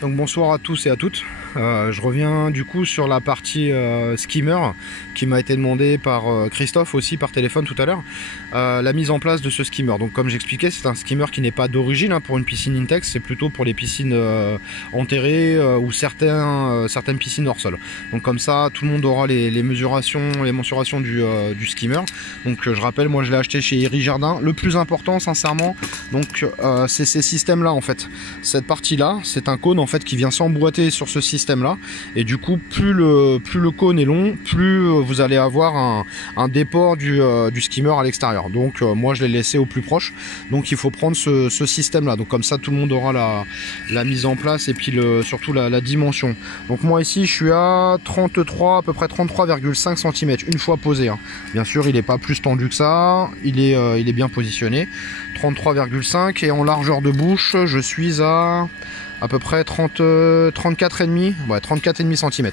Donc bonsoir à tous et à toutes. Je reviens du coup sur la partie skimmer qui m'a été demandée par Christophe aussi par téléphone tout à l'heure. La mise en place de ce skimmer. Donc comme j'expliquais, c'est un skimmer qui n'est pas d'origine pour une piscine Intex, c'est plutôt pour les piscines enterrées ou certaines piscines hors sol. Donc comme ça, tout le monde aura les mensurations du skimmer. Donc je rappelle, moi je l'ai acheté chez Eri Jardin. Le plus important, sincèrement, donc c'est ces systèmes là en fait. Cette partie là, c'est un cône en fait qui vient s'emboîter sur ce système là, et du coup plus le cône est long, plus vous allez avoir un déport du skimmer à l'extérieur. Donc moi je l'ai laissé au plus proche, donc il faut prendre ce système là, donc comme ça tout le monde aura la mise en place et puis surtout la dimension. Donc moi ici je suis à 33, à peu près 33,5 cm une fois posé, hein. Bien sûr il n'est pas plus tendu que ça, il est bien positionné, 33,5, et en largeur de bouche je suis à peu près 34,5 cm.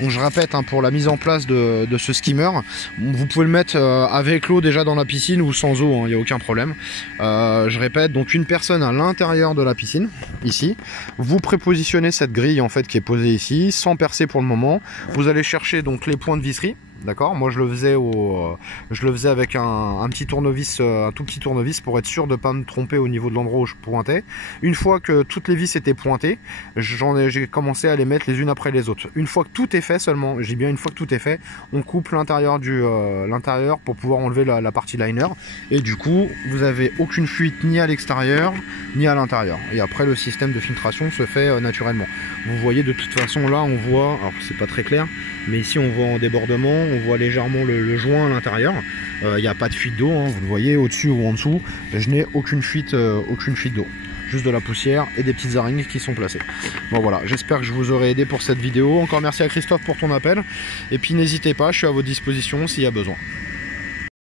Donc je répète, hein, pour la mise en place de ce skimmer, vous pouvez le mettre avec l'eau déjà dans la piscine ou sans eau, il n'y a aucun problème. Je répète, donc une personne à l'intérieur de la piscine, ici, vous prépositionnez cette grille en fait qui est posée ici, sans percer pour le moment. Vous allez chercher donc les points de visserie. D'accord, moi je le faisais avec un petit tournevis, un tout petit tournevis, pour être sûr de ne pas me tromper au niveau de l'endroit où je pointais. Une fois que toutes les vis étaient pointées, j'ai commencé à les mettre les unes après les autres. Une fois que tout est fait seulement, j'ai bien une fois que tout est fait, on coupe l'intérieur pour pouvoir enlever la partie liner, et du coup vous avez aucune fuite ni à l'extérieur ni à l'intérieur. Et après le système de filtration se fait naturellement. Vous voyez, de toute façon là on voit, alors c'est pas très clair, mais ici on voit en débordement, on voit légèrement le joint à l'intérieur. Il n'y a pas de fuite d'eau, hein, vous le voyez au-dessus ou en dessous. Je n'ai aucune fuite d'eau, juste de la poussière et des petites araignées qui sont placées. Bon voilà, j'espère que je vous aurai aidé pour cette vidéo. Encore merci à Christophe pour ton appel, et puis n'hésitez pas, je suis à votre disposition s'il y a besoin.